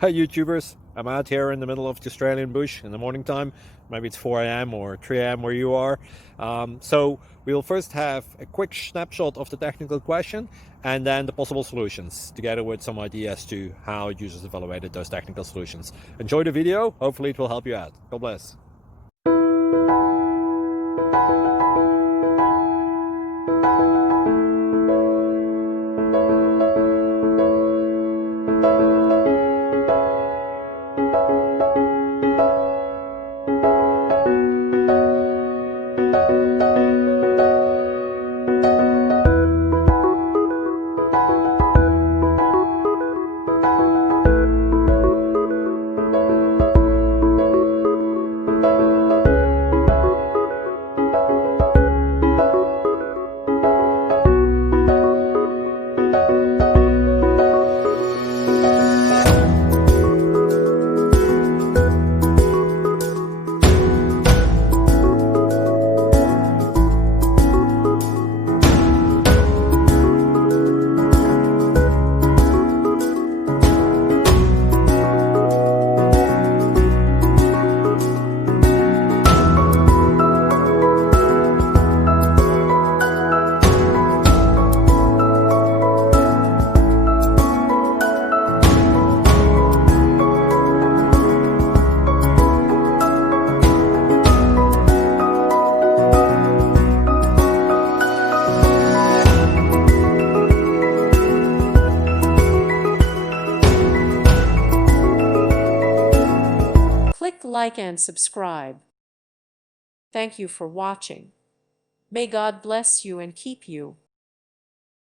Hey YouTubers, I'm out here in the middle of the Australian bush in the morning time. Maybe it's 4 a.m. or 3 a.m. where you are. So we'll first have a quick snapshot of the technical question and then the possible solutions, together with some ideas to how users evaluated those technical solutions. Enjoy the video, hopefully it will help you out. God bless. Click like and subscribe. Thank you for watching. May God bless you and keep you.